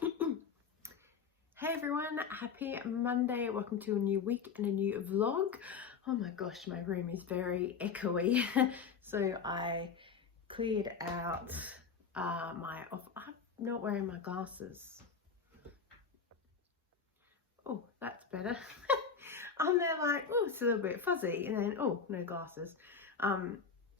Hey everyone, happy Monday. Welcome to a new week and a new vlog. Oh my gosh, my room is very echoey. So I cleared out I'm not wearing my glasses. Oh, that's better. I'm there like, oh, it's a little bit fuzzy, and then, oh, no glasses.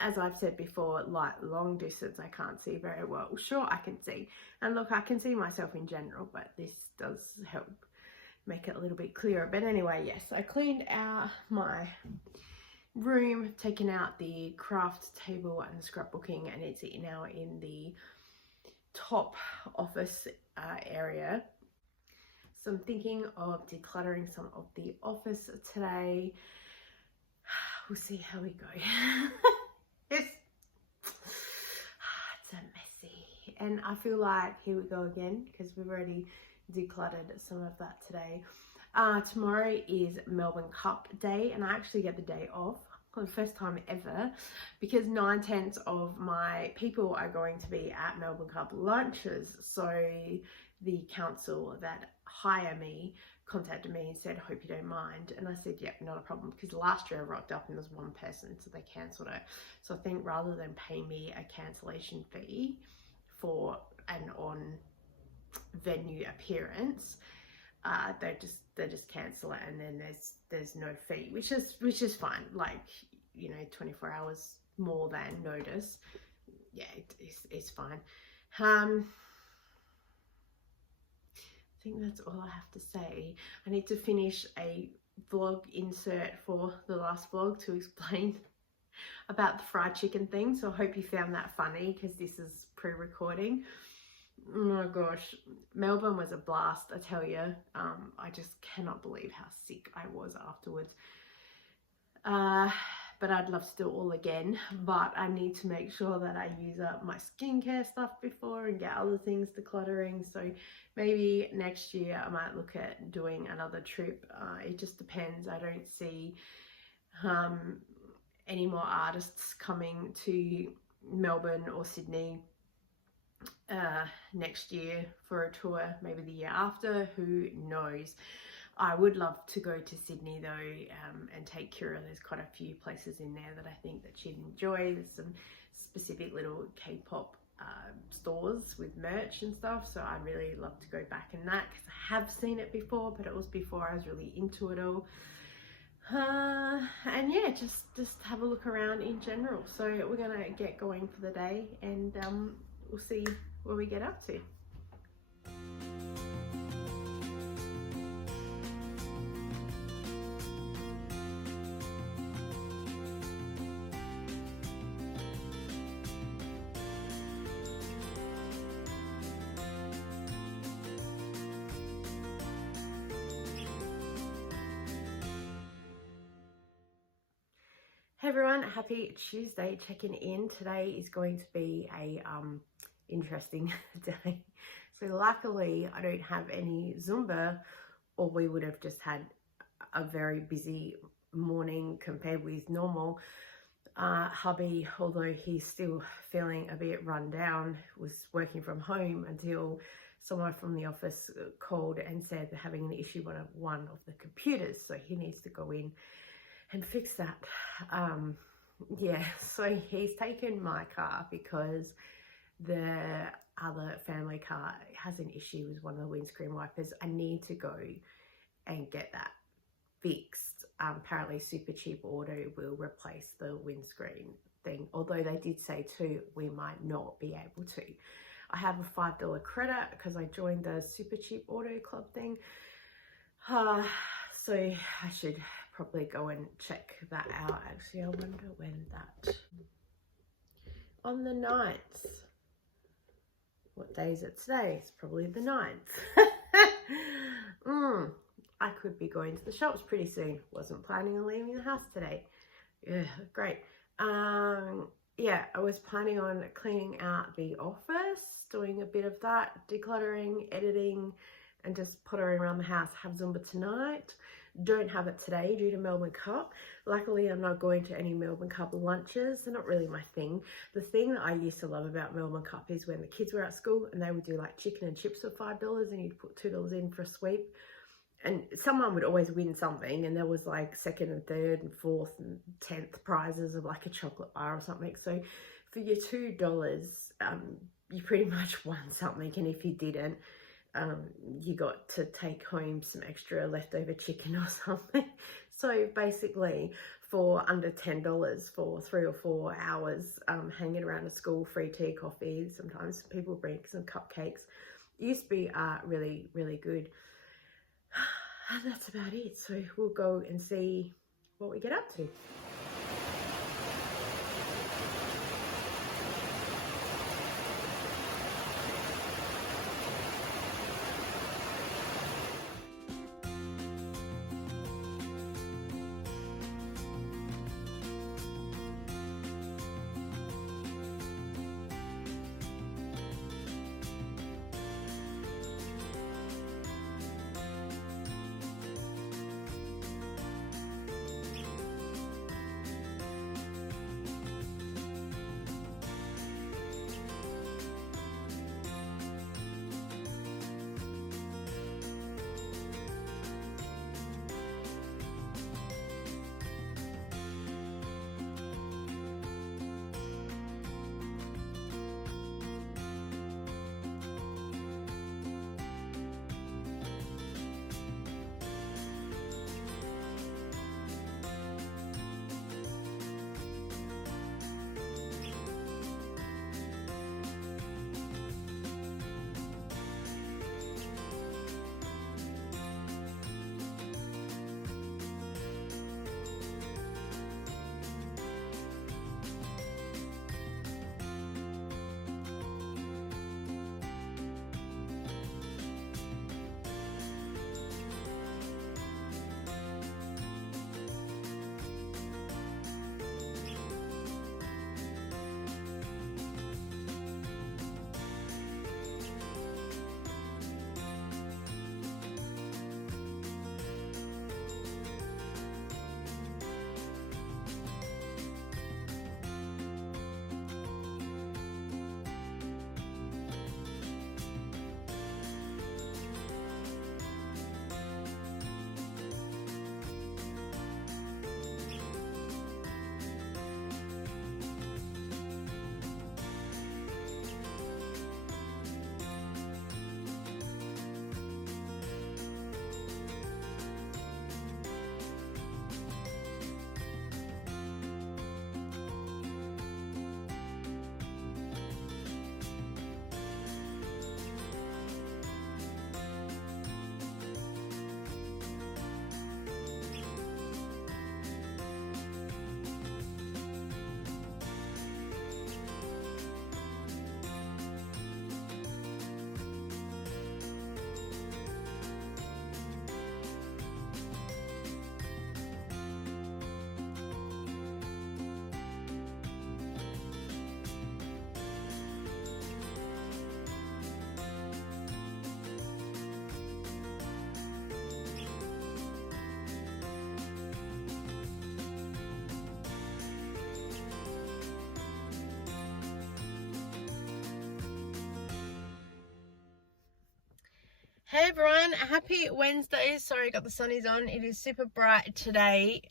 As I've said before, like long distance, I can't see very well. Sure, I can see. And look, I can see myself in general, but this does help make it a little bit clearer. But anyway, yes, I cleaned out my room, taken out the craft table and the scrapbooking, and it's now in the top office area. So I'm thinking of decluttering some of the office today. We'll see how we go. It's a messy, and I feel like here we go again because we've already decluttered some of that today. Tomorrow is Melbourne Cup Day, and I actually get the day off for the first time ever because 9/10 of my people are going to be at Melbourne Cup lunches. So the council that hire me contacted me and said, hope you don't mind. And I said, yep, not a problem, because last year I rocked up and there was one person, so they cancelled it. So I think rather than pay me a cancellation fee for an on venue appearance, they just cancel it, and then there's no fee, which is fine. Like, you know, 24 hours more than notice, yeah, it's fine. I think that's all I have to say. I need to finish a vlog insert for the last vlog to explain about the fried chicken thing. So I hope you found that funny, because this is pre-recording. Oh my gosh, Melbourne was a blast, I tell you. I just cannot believe how sick I was afterwards. But I'd love to do it all again, but I need to make sure that I use up my skincare stuff before and get other things decluttering. So maybe next year I might look at doing another trip. It just depends. I don't see any more artists coming to Melbourne or Sydney next year for a tour, maybe the year after, who knows. I would love to go to Sydney though, and take Kira. There's quite a few places in there that I think that she'd enjoy. There's some specific little K-pop stores with merch and stuff, so I'd really love to go back in that, because I have seen it before, but it was before I was really into it all. And yeah, just have a look around in general. So we're gonna get going for the day, and we'll see where we get up to. Hey everyone, happy Tuesday. Checking in. Today is going to be a interesting day. So luckily I don't have any Zumba, or we would have just had a very busy morning compared with normal. Hubby, although he's still feeling a bit run down, was working from home until someone from the office called and said they're having an issue with one of the computers, so he needs to go in and fix that. Yeah, so he's taken my car because the other family car has an issue with one of the windscreen wipers. I need to go and get that fixed. Apparently Super Cheap Auto will replace the windscreen thing, although they did say too we might not be able to. I have a $5 credit because I joined the Super Cheap Auto Club thing, so I should probably go and check that out. Actually, I wonder when that, on the 9th. What day is it today? It's probably the 9th. I could be going to the shops pretty soon. Wasn't planning on leaving the house today. Yeah, great. Yeah, I was planning on cleaning out the office, doing a bit of that, decluttering, editing, and just pottering around the house. Have Zumba tonight. Don't have it today due to Melbourne Cup. Luckily, I'm not going to any Melbourne Cup lunches. They're not really my thing. The thing that I used to love about Melbourne Cup is when the kids were at school and they would do like chicken and chips for $5 and you'd put $2 in for a sweep. And someone would always win something, and there was like second and third and fourth and 10th prizes of like a chocolate bar or something. So for your $2, you pretty much won something, and if you didn't, you got to take home some extra leftover chicken or something. So basically, for under $10 for 3 or 4 hours, hanging around a school, free tea, coffee, sometimes people bring some cupcakes. It used to be really, really good. And that's about it. So we'll go and see what we get up to. Hey everyone, happy Wednesday. Sorry, got the sunnies on. It is super bright today.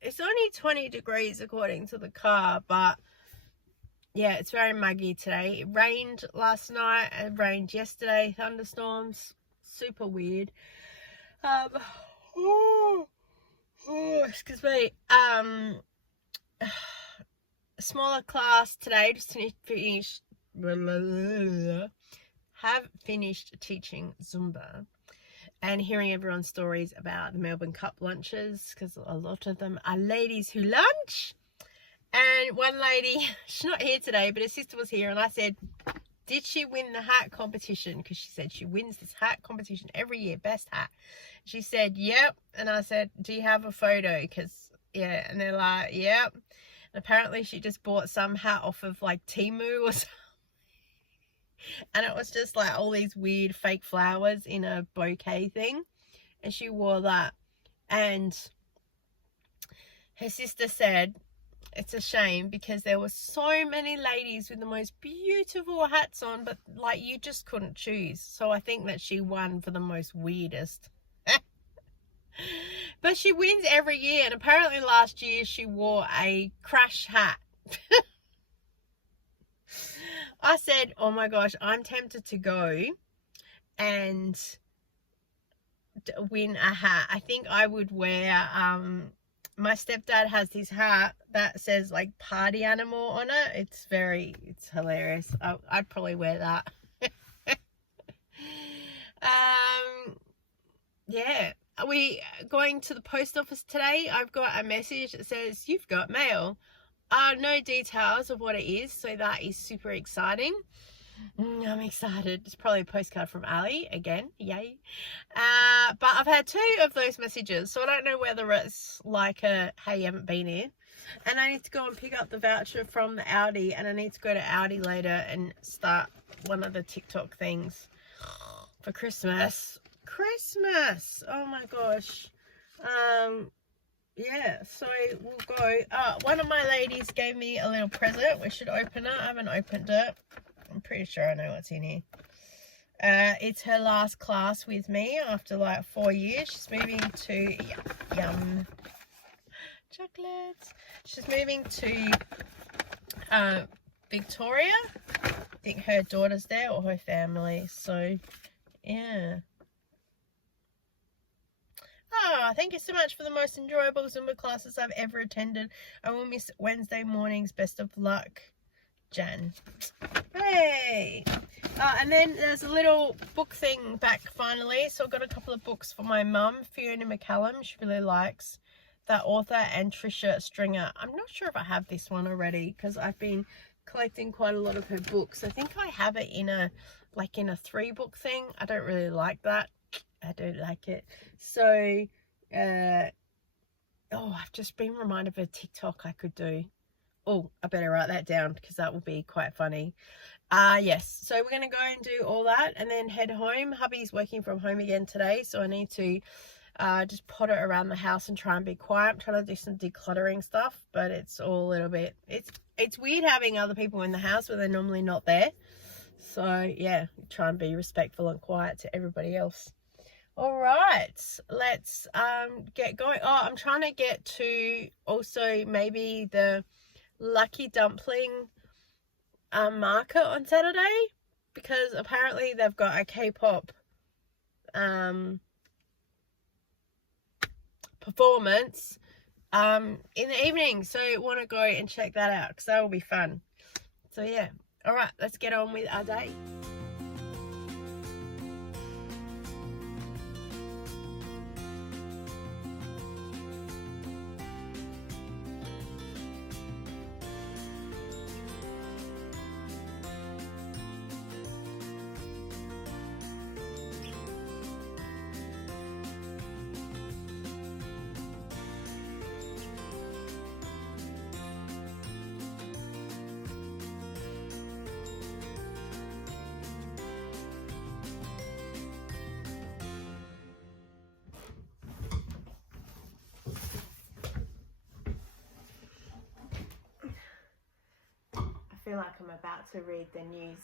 It's only 20 degrees according to the car, but yeah, it's very muggy today. It rained last night, it rained yesterday, thunderstorms, super weird. Excuse me. Smaller class today, just finished teaching Zumba and hearing everyone's stories about the Melbourne Cup lunches, because a lot of them are ladies who lunch. And one lady, she's not here today, but her sister was here, and I said, did she win the hat competition? Because she said she wins this hat competition every year, best hat. She said, yep. And I said, do you have a photo? Because, yeah. And they're like, yep. And apparently she just bought some hat off of like Temu or something. And it was just like all these weird fake flowers in a bouquet thing. And she wore that And her sister said it's a shame because there were so many ladies with the most beautiful hats on, but like you just couldn't choose. So I think that she won for the most weirdest. But she wins every year, and apparently last year she wore a crash hat. I said, oh my gosh, I'm tempted to go and win a hat. I think I would wear, my stepdad has this hat that says like party animal on it. It's hilarious. I'd probably wear that. Yeah. Are we going to the post office today? I've got a message that says, you've got mail. No details of what it is, so that is super exciting. I'm excited. It's probably a postcard from Ali again. Yay. But I've had 2 of those messages, so I don't know whether it's like a, hey, you haven't been here. And I need to go and pick up the voucher from the Audi, and I need to go to Audi later and start one of the TikTok things for Christmas. Oh my gosh. Yeah, so we'll go. One of my ladies gave me a little present. We should open it. I haven't opened it. I'm pretty sure I know what's in here. It's her last class with me after like 4 years. She's moving to yum chocolates. She's moving to Victoria. I think her daughter's there or her family. So yeah. Thank you so much for the most enjoyable Zumba classes I've ever attended. I will miss Wednesday mornings. Best of luck, Jan. Hey! And then there's a little book thing back finally. So I've got a couple of books for my mum, Fiona McCallum. She really likes that author, and Tricia Stringer. I'm not sure if I have this one already because I've been collecting quite a lot of her books. I think I have it in a 3-book thing. I don't really like that. I don't like it. So, I've just been reminded of a TikTok I could do. Oh, I better write that down because that will be quite funny. Yes, so we're going to go and do all that and then head home. Hubby's working from home again today, so I need to just potter around the house and try and be quiet. I'm trying to do some decluttering stuff, but it's all a little bit, it's weird having other people in the house when they're normally not there. So, yeah, try and be respectful and quiet to everybody else. All right, let's get going. Oh, I'm trying to get to also maybe the Lucky Dumpling market on Saturday, because apparently they've got a K-pop performance in the evening. So I want to go and check that out because that will be fun. So yeah, all right, let's get on with our day. I feel like I'm about to read the news.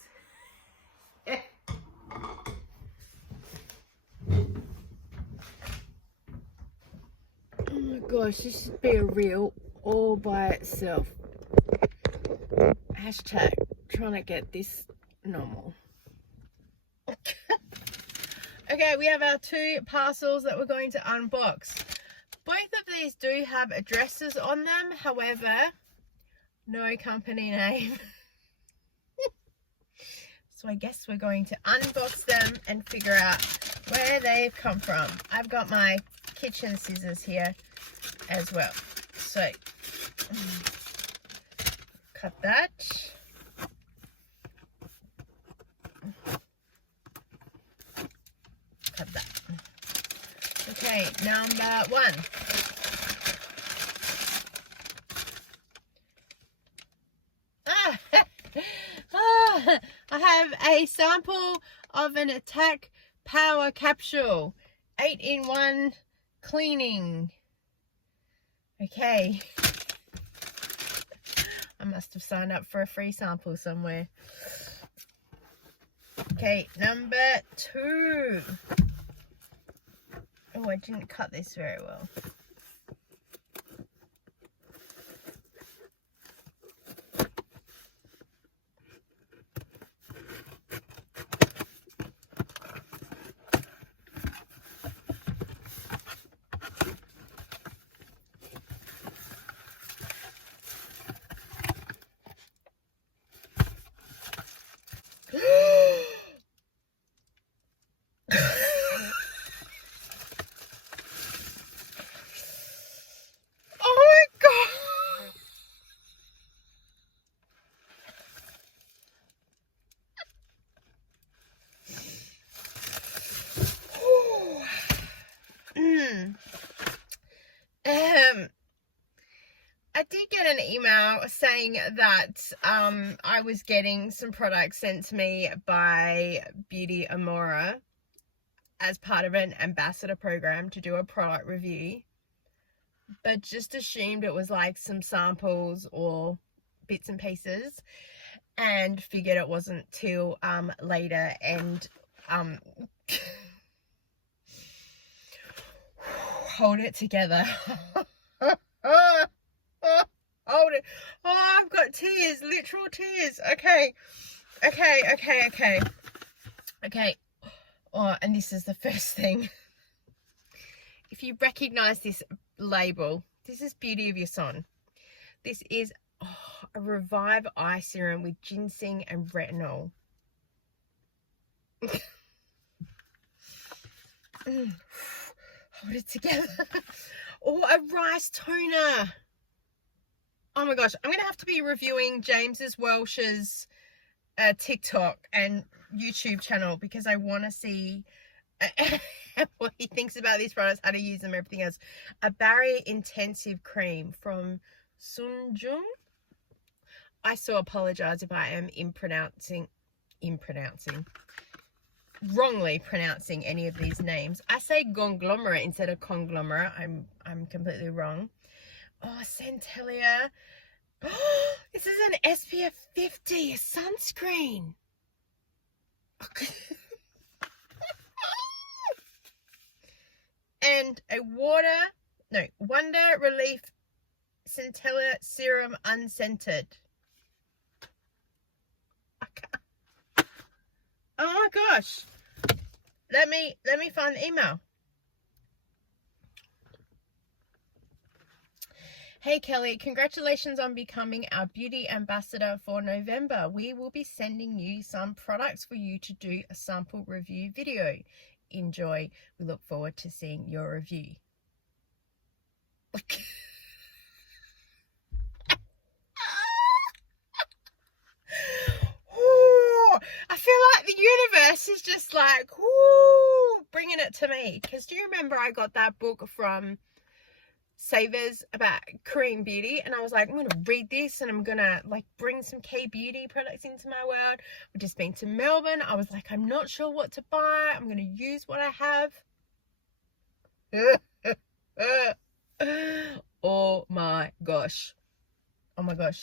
Oh my gosh, this should be a reel all by itself. Hashtag trying to get this normal. Okay, we have our 2 parcels that we're going to unbox. Both of these do have addresses on them, however, no company name. So I guess we're going to unbox them and figure out where they've come from. I've got my kitchen scissors here as well. So cut that. Cut that. Okay, number 1. I have a sample of an Attack Power Capsule, 8-in-1 cleaning. Okay. I must have signed up for a free sample somewhere. Okay, number 2. Oh, I didn't cut this very well. I did get an email saying that I was getting some products sent to me by Beauty Amora as part of an ambassador program to do a product review, but just assumed it was like some samples or bits and pieces, and figured it wasn't till later. And hold it together. Hold it. Oh, I've got tears, literal tears. Okay. Oh, and this is the first thing. If you recognize this label, this is Beauty of Your Son. This is a Revive Eye Serum with ginseng and retinol. Hold it together. Oh, a rice toner. Oh my gosh, I'm going to have to be reviewing James's Welsh's TikTok and YouTube channel, because I want to see what he thinks about these products, how to use them, everything else. A barrier intensive cream from Sunjung. I so apologize if I am wrongly pronouncing any of these names. I say conglomerate instead of conglomerate. I'm completely wrong. Oh, Centellia. Oh, this is an SPF 50, a sunscreen. And a Wonder Relief Centellia Serum Unscented. Oh my gosh. Let me find the email. Hey Kelly, congratulations on becoming our beauty ambassador for November. We will be sending you some products for you to do a sample review video. Enjoy. We look forward to seeing your review. Ooh, I feel like the universe is just like, ooh, bringing it to me. Because do you remember I got that book from Savers about Korean beauty, and I was like, I'm gonna read this and I'm gonna like bring some K-beauty products into my world. We've just been to Melbourne. I was like, I'm not sure what to buy. I'm gonna use what I have. Oh my gosh,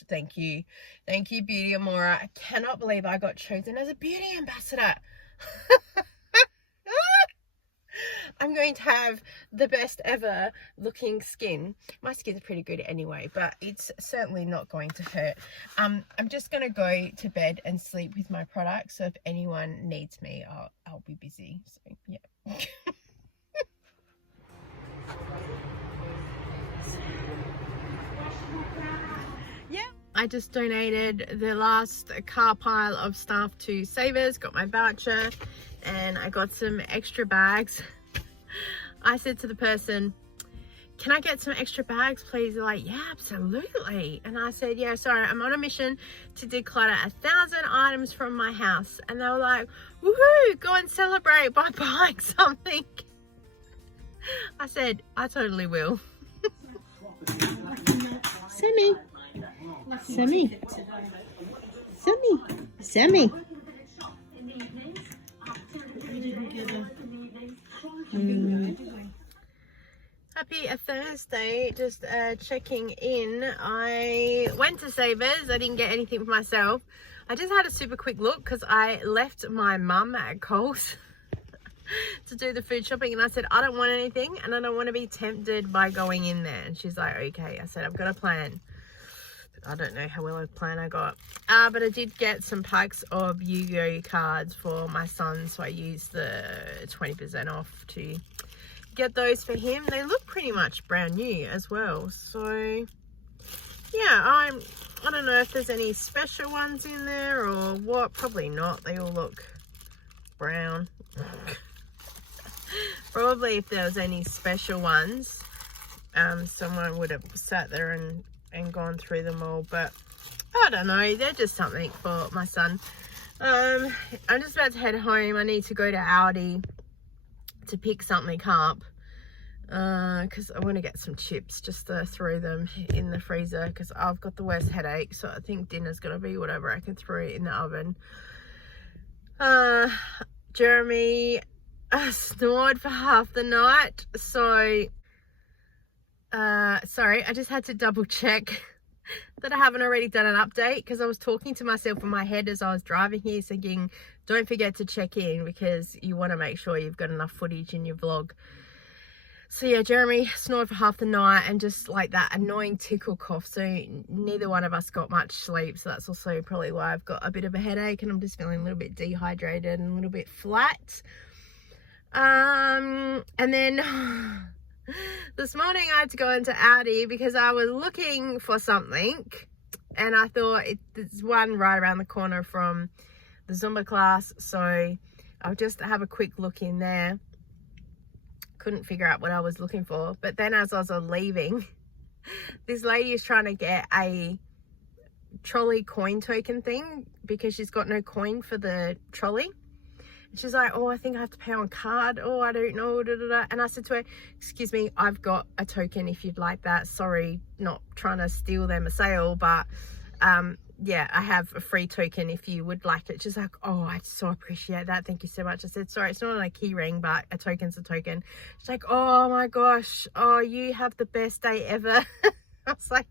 thank you Beauty Amora. I cannot believe I got chosen as a beauty ambassador. I'm going to have the best ever looking skin. My skin's pretty good anyway, but it's certainly not going to hurt. I'm just going to go to bed and sleep with my products, so if anyone needs me, I'll be busy. So yeah. Yeah, I just donated the last car pile of stuff to Savers, got my voucher, and I got some extra bags. I said to the person, can I get some extra bags please? They're like, yeah, absolutely. And I said, yeah, sorry, I'm on a mission to declutter 1,000 items from my house. And they were like, woohoo, go and celebrate by buying something. I said, I totally will. Sammy. Happy Thursday, just checking in. I went to Savers, I didn't get anything for myself. I just had a super quick look because I left my mum at Coles to do the food shopping, and I said I don't want anything and I don't want to be tempted by going in there, and she's like okay. I said I've got a plan. I don't know how well a plan I got, but I did get some packs of Yu-Gi-Oh cards for my son, so I used the 20% off to get those for him. They look pretty much brand new as well, so yeah, I don't know if there's any special ones in there or what. Probably not, they all look brown. Probably if there was any special ones, someone would have sat there and gone through them all, but I don't know, they're just something for my son. I'm just about to head home. I need to go to Aldi to pick something up because I want to get some chips just to throw them in the freezer because I've got the worst headache, so I think dinner's gonna be whatever I can throw in the oven. Jeremy snored for half the night, so sorry, I just had to double check that I haven't already done an update because I was talking to myself in my head as I was driving here thinking don't forget to check in because you want to make sure you've got enough footage in your vlog. So yeah, Jeremy snored for half the night and just like that annoying tickle cough, so neither one of us got much sleep, so that's also probably why I've got a bit of a headache and I'm just feeling a little bit dehydrated and a little bit flat. And then this morning I had to go into Aldi because I was looking for something and I thought there's one right around the corner from the Zumba class, so I'll just have a quick look in there. Couldn't figure out what I was looking for, but then as I was leaving, this lady is trying to get a trolley coin token thing because she's got no coin for the trolley. She's like, oh, I think I have to pay on card. Oh, I don't know. Da, da, da. And I said to her, excuse me, I've got a token if you'd like that. Sorry, not trying to steal them a sale, but yeah, I have a free token if you would like it. She's like, oh, I so appreciate that. Thank you so much. I said, sorry, it's not on a key ring, but a token's a token. She's like, oh my gosh. Oh, you have the best day ever. I was like,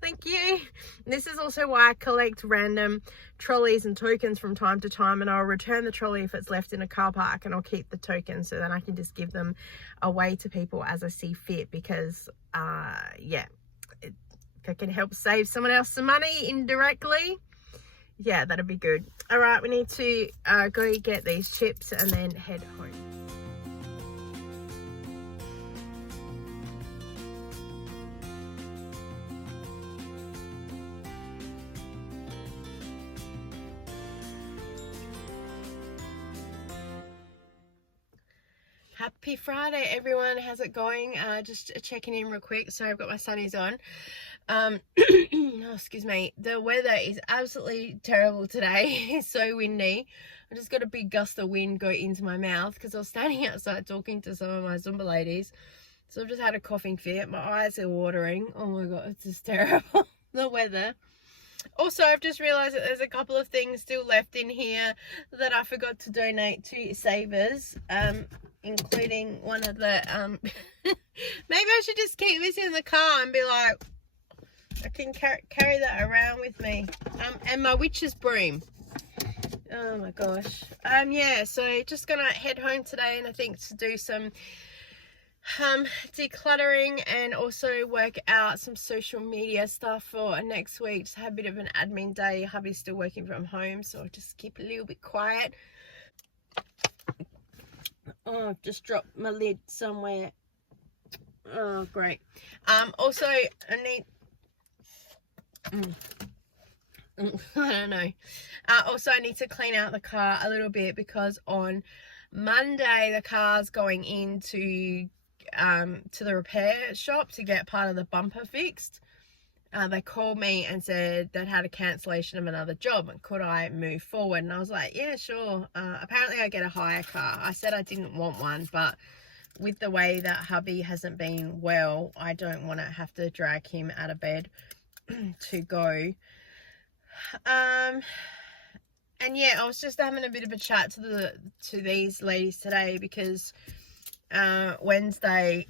thank you. And this is also why I collect random trolleys and tokens from time to time, and I'll return the trolley if it's left in a car park, and I'll keep the tokens so then I can just give them away to people as I see fit because yeah, if I can help save someone else some money indirectly, yeah, that'd be good. All right, we need to go get these chips and then head home. Happy Friday, everyone. How's it going? Just checking in real quick. Sorry, I've got my sunnies on. Oh, excuse me. The weather is absolutely terrible today. It's so windy. I just got a big gust of wind go into my mouth because I was standing outside talking to some of my Zumba ladies. So I've just had a coughing fit. My eyes are watering. Oh my God, it's just terrible. The weather. Also, I've just realised that there's a couple of things still left in here that I forgot to donate to Savers. Including one of the maybe I should just keep this in the car and be like, I can carry that around with me. And my witch's broom. Oh my gosh. Yeah, so just gonna head home today, and I think to do some decluttering and also work out some social media stuff for next week. Just have a bit of an admin day. Hubby's still working from home, so I'll just keep a little bit quiet. Oh, I've just dropped my lid somewhere. Oh, great. Also, I need... I don't know. Also, I need to clean out the car a little bit because on Monday, the car's going into to the repair shop to get part of the bumper fixed. They called me and said they'd had a cancellation of another job and could I move forward, and I was like, yeah, sure. Apparently I get a hire car. I said I didn't want one, but with the way that hubby hasn't been well, I don't want to have to drag him out of bed to go. And yeah, I was just having a bit of a chat to these ladies today because Wednesday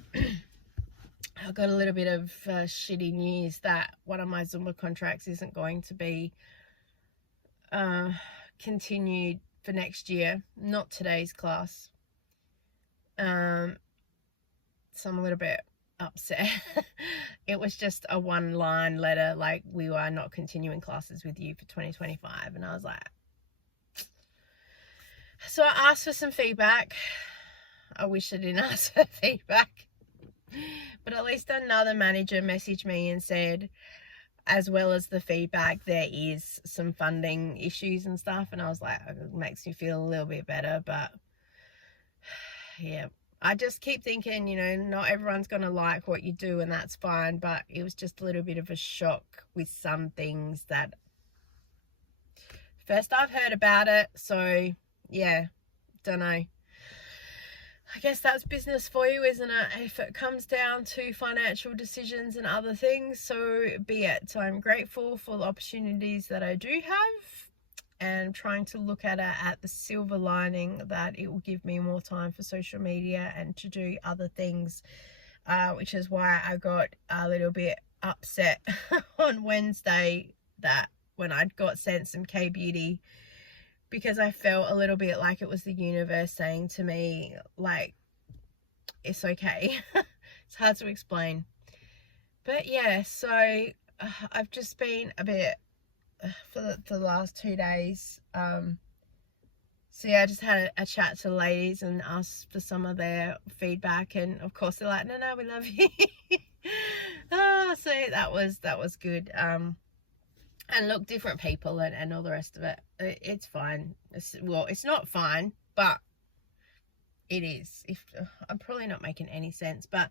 I got a little bit of shitty news that one of my Zumba contracts isn't going to be continued for next year, not today's class. So I'm a little bit upset. It was just a one-line letter like, we are not continuing classes with you for 2025, and I was like, so I asked for some feedback. I wish I didn't ask for feedback, but at least another manager messaged me and said, as well as the feedback, there is some funding issues and stuff, and I was like, it makes me feel a little bit better. But yeah, I just keep thinking, you know, not everyone's gonna like what you do, and that's fine, but it was just a little bit of a shock with some things that first I've heard about it. So yeah, don't know. I guess that's business for you, isn't it? If it comes down to financial decisions and other things, so be it. So I'm grateful for the opportunities that I do have, and trying to look at it at the silver lining that it will give me more time for social media and to do other things, which is why I got a little bit upset on Wednesday that when I'd got sent some K-beauty, because I felt a little bit like it was the universe saying to me, like, it's okay. It's hard to explain. But yeah, so I've just been a bit, for the last 2 days. So yeah, I just had a chat to the ladies and asked for some of their feedback. And of course they're like, no, we love you. So that was good. And look, different people and all the rest of it. It's fine. It's not fine, but it is. I'm probably not making any sense, but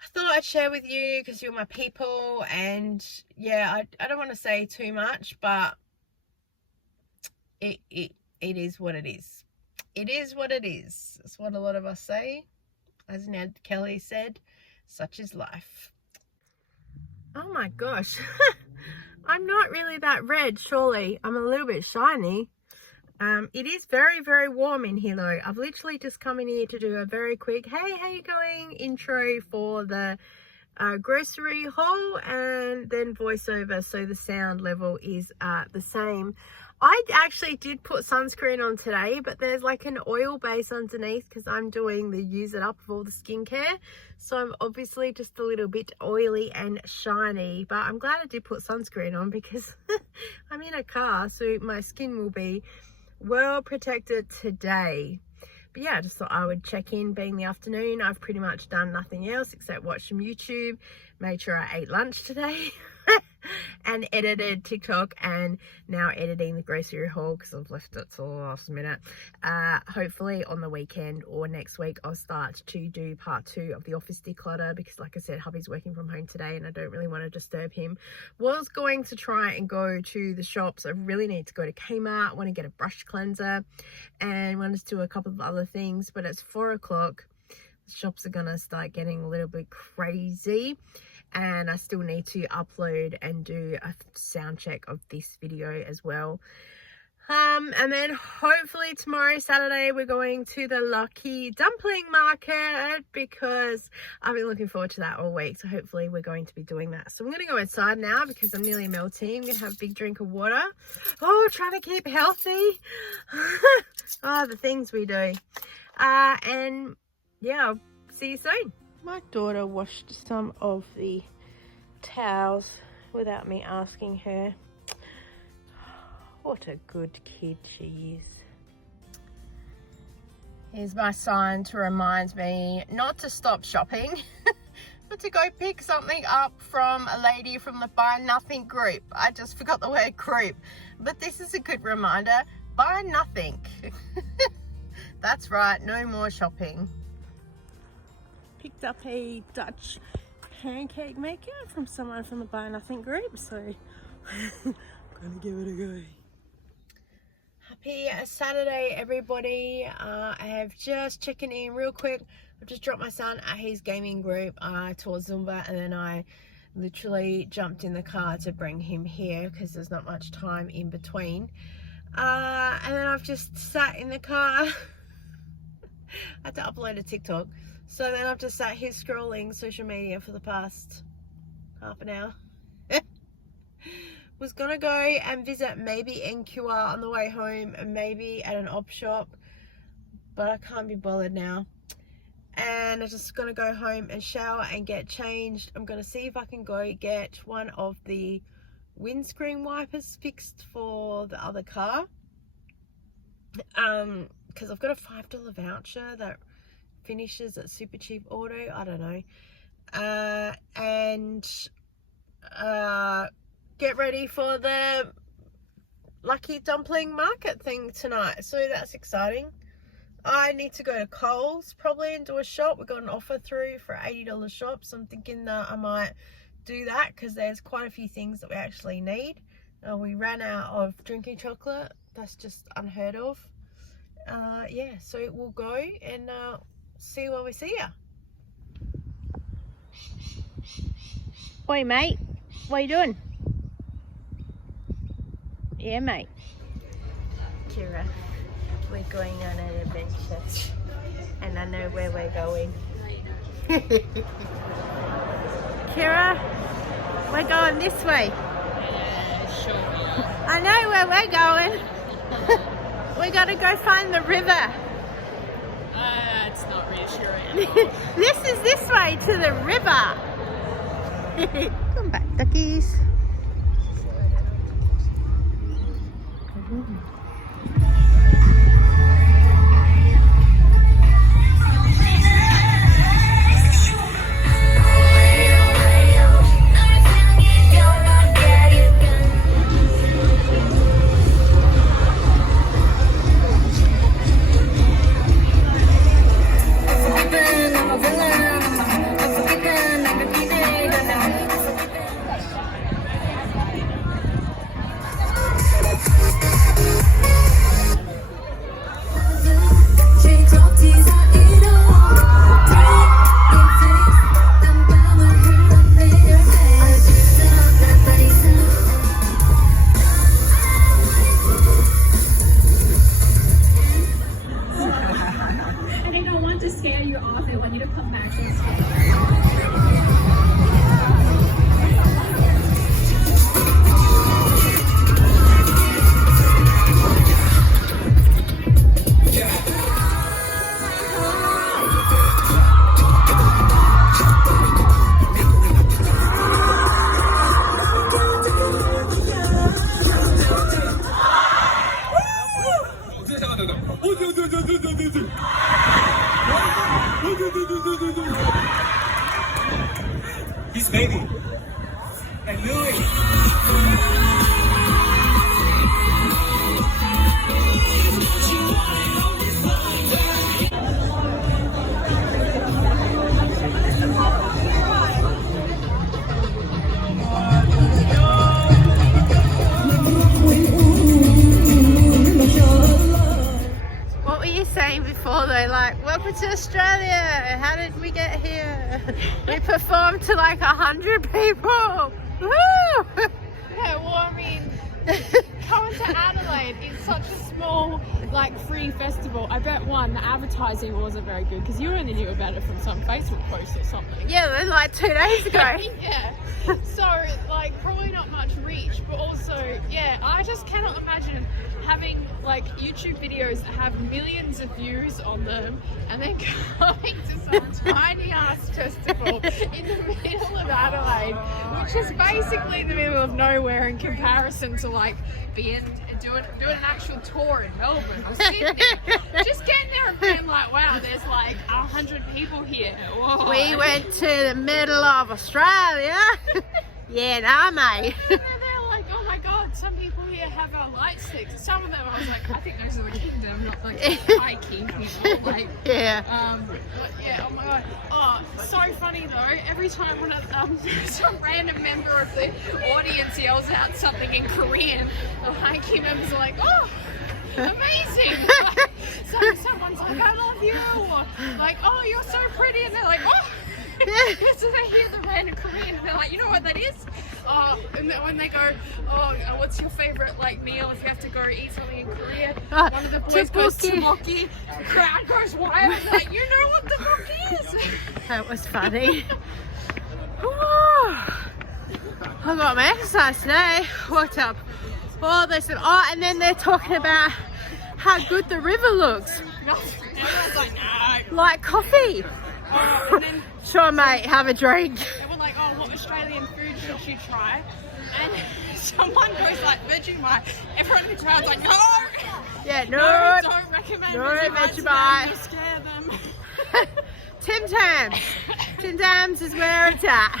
I thought I'd share with you because you're my people. And yeah, I don't want to say too much, but it is what it is. It is what it is. That's what a lot of us say. As Ned Kelly said, such is life. Oh my gosh. I'm not really that red, surely. I'm a little bit shiny. It is very, very warm in here though. I've literally just come in here to do a very quick, hey, how you going, intro for the grocery haul, and then voiceover, so the sound level is the same. I actually did put sunscreen on today, but there's like an oil base underneath because I'm doing the use it up of all the skincare. So I'm obviously just a little bit oily and shiny, but I'm glad I did put sunscreen on because I'm in a car, so my skin will be well protected today. But yeah, I just thought I would check in, being the afternoon. I've pretty much done nothing else except watch some YouTube, made sure I ate lunch today, and edited TikTok, and now editing the grocery haul because I've left it till the last minute. Hopefully on the weekend or next week I'll start to do part 2 of the office declutter, because like I said, hubby's working from home today and I don't really want to disturb him. Was going to try and go to the shops. I really need to go to Kmart. I want to get a brush cleanser and want to do a couple of other things, but it's 4 o'clock. The shops are gonna start getting a little bit crazy, and I still need to upload and do a sound check of this video as well. And then hopefully tomorrow, Saturday, we're going to the Lucky Dumpling Market, because I've been looking forward to that all week. So hopefully we're going to be doing that. So I'm going to go inside now because I'm nearly melting. I'm going to have a big drink of water. Oh, trying to keep healthy. Oh, the things we do. And yeah, I'll see you soon. My daughter washed some of the towels without me asking her. What a good kid she is. Here's my sign to remind me not to stop shopping, but to go pick something up from a lady from the Buy Nothing group. I just forgot the word group, but this is a good reminder. Buy nothing. That's right, no more shopping. Picked up a Dutch pancake maker from someone from the Buy Nothing group, so I'm gonna give it a go. Happy Saturday, everybody. I have just checking in real quick. I've just dropped my son at his gaming group towards Zumba, and then I literally jumped in the car to bring him here because there's not much time in between. And then I've just sat in the car. had to upload a TikTok. So then I've just sat here scrolling social media for the past half an hour. Was gonna go and visit maybe NQR on the way home and maybe at an op shop, but I can't be bothered now. And I'm just gonna go home and shower and get changed. I'm gonna see if I can go get one of the windscreen wipers fixed for the other car. Because I've got a $5 voucher that finishes at Super Cheap Auto. I don't know. And get ready for the Lucky Dumpling Market thing tonight. So that's exciting. I need to go to Coles probably and do a shop. We got an offer through for $80 shop. So I'm thinking that I might do that because there's quite a few things that we actually need. We ran out of drinking chocolate. That's just unheard of. Yeah, so we'll go and see where we see ya. Oi, mate. What are you doing? Yeah, mate. Kira, we're going on an adventure, and I know where we're going. Kira, we're going this way. Yeah, sure. I know where we're going. We gotta go find the river. It's not reassuring. This is this way to the river. Come back, duckies. He's baby. I knew it. What were you saying before though? Like, welcome to Australia. How did we get here? We performed to like 100 people. Woo! Yeah, well, I mean, coming to Adelaide is such a small, like, free festival. I bet one, the advertising wasn't very good because you only knew about it from some Facebook post or something. Yeah, then like 2 days ago. Yeah. So, like, probably not much reach, but also, yeah, I just cannot imagine having, like, YouTube videos that have millions of views on them and then going to some tiny-ass festival in the middle of Adelaide, which is basically in the middle of nowhere in comparison to, like, doing an actual tour in Melbourne or Sydney. Just getting there and being like, wow, there's like 100 people here. Whoa. We went to the middle of Australia. Yeah, nah, mate. And they're like, oh my god, some people here have our light sticks. And some of them, I was like, I think those are the kingdom, not like hiking people. Like, yeah. but yeah, oh my god. Oh, so funny though. Every time when some random member of the audience yells out something in Korean, the hiking members are like, oh, amazing. Like, so someone's like, I love you. Or like, oh, you're so pretty. And they're like, oh. So they hear the random Korean and they're like, you know what that is? And then when they go, oh, what's your favorite like meal if you have to go eat something in Korea? One of the boys goes tteokbokki. The crowd goes goes, why? I was like, you know what the fuck is? That was funny. I got my exercise today. Walked up all this and and then they're talking about how good the river looks. Everyone's like, no. Like coffee. And then Sure, mate, have a drink. they were like, oh, what Australian food should you try? And someone goes like, Vegemite. Everyone in the crowd's like, no! Yeah, No, no. don't recommend No Vegemite. to Vegemite. them, you'll scare them. Tim Tams. Tim Tams is where it's at.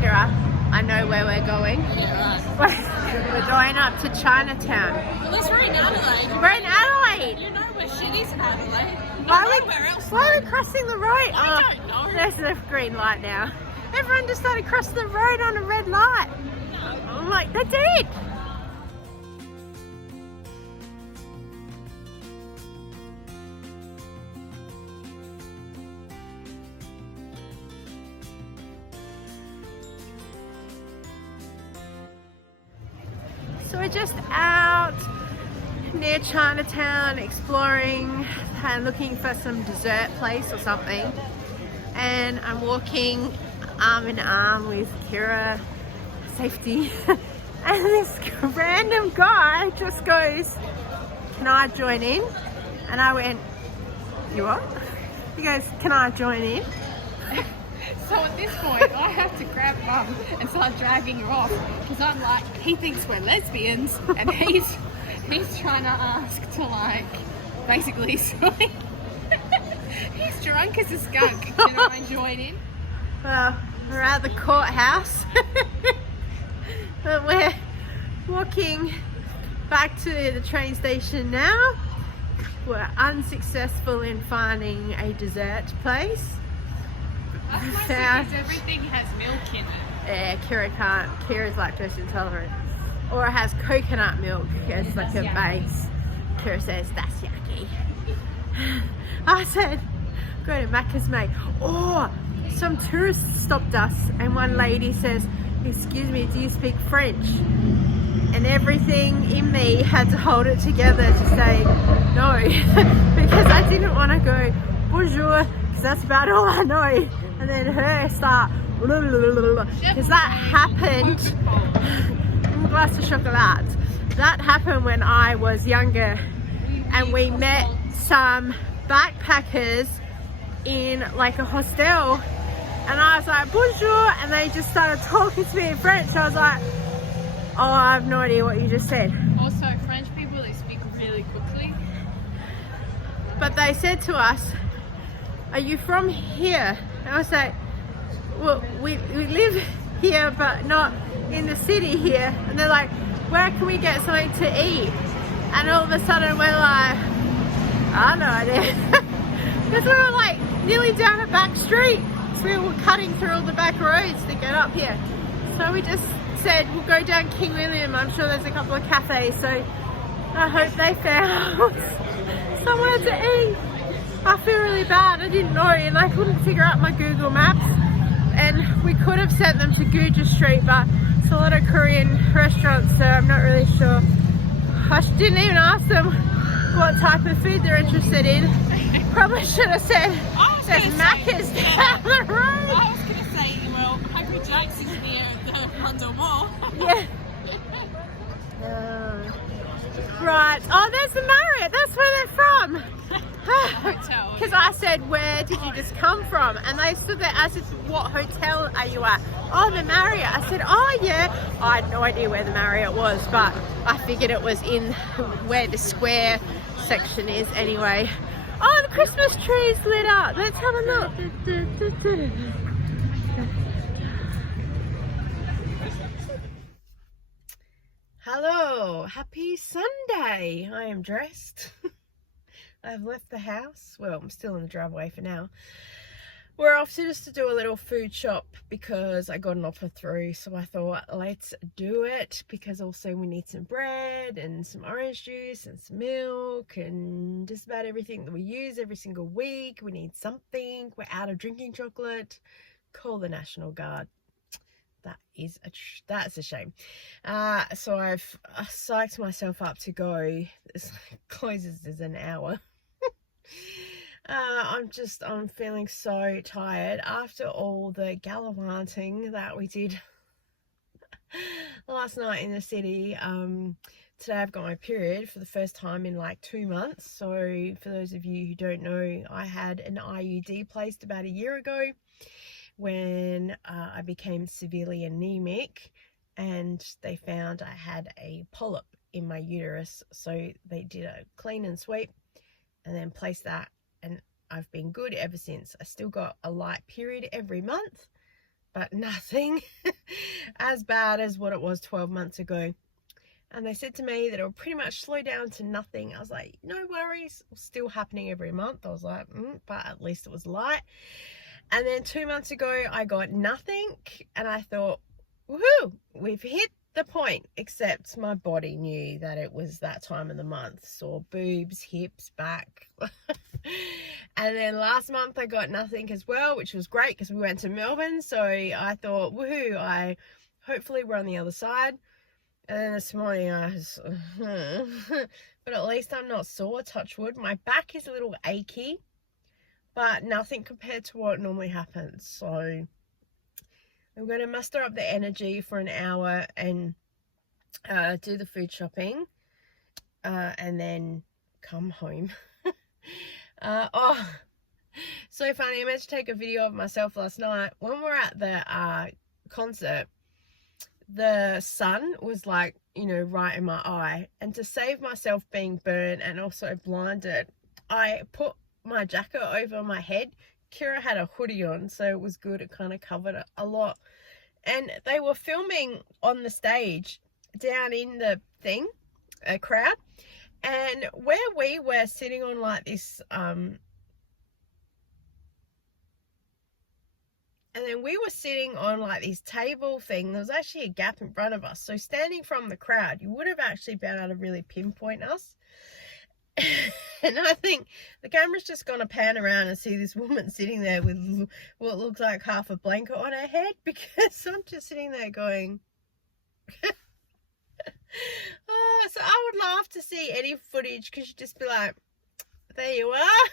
Kira, I know where we're going. Yeah, right. We're going up to Chinatown. Well, that's right in Adelaide. We're in Adelaide. You know where shit is in Adelaide. Why Not are nowhere else. we crossing the road? I don't know. There's the green light now. Everyone just started crossing the road on a red light. I'm like, that's it. So we're just out near Chinatown exploring and looking for some dessert place or something, and I'm walking arm in arm with Kira, safety, and this random guy just goes, can I join in? And I went, you what? He goes, can I join in? So at this point, I have to grab Mum and start dragging her off because I'm like, he thinks we're lesbians, and he's trying to ask to like basically swing. He's drunk as a skunk. Can I join in? Well, we're at the courthouse. But we're walking back to the train station now. We're unsuccessful in finding a dessert place. That's my thing, is everything has milk in it. Yeah, Kira can't. Kira's lactose intolerant. Or it has coconut milk as like a base. Kira says, that's yucky. I said, go to Macca's, mate. Oh, some tourists stopped us and one lady says, excuse me, do you speak French? And everything in me had to hold it together to say no. Because I didn't want to go, bonjour, because that's about all I know. And then her start, because that happened, glass of chocolate. That happened when I was younger, and we met some backpackers in like a hostel, and I was like, bonjour, and they just started talking to me in French. I was like, oh, I have no idea what you just said. Also, French people, they speak really quickly. But they said to us, are you from here? And I was like, well, we live here but not in the city here. And they're like, where can we get something to eat? And all of a sudden we're like, I have no idea. Because we were like nearly down a back street. So we were cutting through all the back roads to get up here. So we just said, we'll go down King William. I'm sure there's a couple of cafes. So I hope they found somewhere to eat. I feel really bad. I didn't know, and I couldn't figure out my Google Maps. And we could have sent them to Guja Street, but it's a lot of Korean restaurants, so I'm not really sure. I didn't even ask them what type of food they're interested in. Probably should have said there's Macca's down the road. I was going to say, well, Hungry Jack's is near the London Mall. Yeah. Right. Oh, there's the Marriott. That's where they're from. Hotel. Because I said, where did you just come from? And they stood there as if, what hotel are you at? Oh, the Marriott. I said, oh yeah. I had no idea where the Marriott was, but I figured it was in where the square section is anyway. Oh, the Christmas tree's lit up. Let's have a look. Hello, happy Sunday. I am dressed. I've left the house. Well, I'm still in the driveway for now. We're off to just to do a little food shop because I got an offer through. So I thought, let's do it, because also we need some bread and some orange juice and some milk and just about everything that we use every single week. We need something. We're out of drinking chocolate. Call the National Guard. That's a shame. So I've psyched myself up to go. This closes in an hour. I'm feeling so tired after all the gallivanting that we did last night in the city. Today I've got my period for the first time in like 2 months. So for those of you who don't know, I had an IUD placed about a year ago when I became severely anemic, and they found I had a polyp in my uterus. So they did a clean and sweep and then placed that, and I've been good ever since. I still got a light period every month, but nothing as bad as what it was 12 months ago. And they said to me that it would pretty much slow down to nothing. I was like, no worries, it was still happening every month. I was like, but at least it was light. And then 2 months ago, I got nothing, and I thought, woohoo, we've hit the point, except my body knew that it was that time of the month. Sore boobs, hips, back. And then last month I got nothing as well, which was great because we went to Melbourne. So I thought, woohoo, hopefully we're on the other side. And then this morning I was, but at least I'm not sore, touch wood. My back is a little achy, but nothing compared to what normally happens. So I'm going to muster up the energy for an hour and do the food shopping, and then come home. Oh, so funny. I meant to take a video of myself last night. When we're at the concert, the sun was like, you know, right in my eye. And to save myself being burnt and also blinded, I put my jacket over my head. Kira had a hoodie on, so it was good. It kind of covered it a lot. And they were filming on the stage down in the thing, a crowd. And where we were sitting on like this, and then we were sitting on like this table thing. There was actually a gap in front of us. So standing from the crowd, you would have actually been able to really pinpoint us. And I think the camera's just going to pan around and see this woman sitting there with what looks like half a blanket on her head, because I'm just sitting there going, oh, so I would love to see any footage, because you'd just be like, there you are.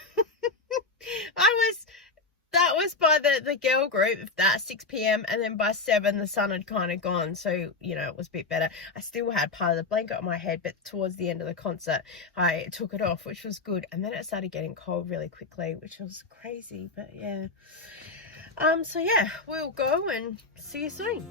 That was by the girl group, that 6 p.m, and then by 7 the sun had kind of gone, so you know it was a bit better. I still had part of the blanket on my head, but towards the end of the concert I took it off, which was good. And then it started getting cold really quickly, which was crazy, but yeah. So yeah, we'll go and see you soon.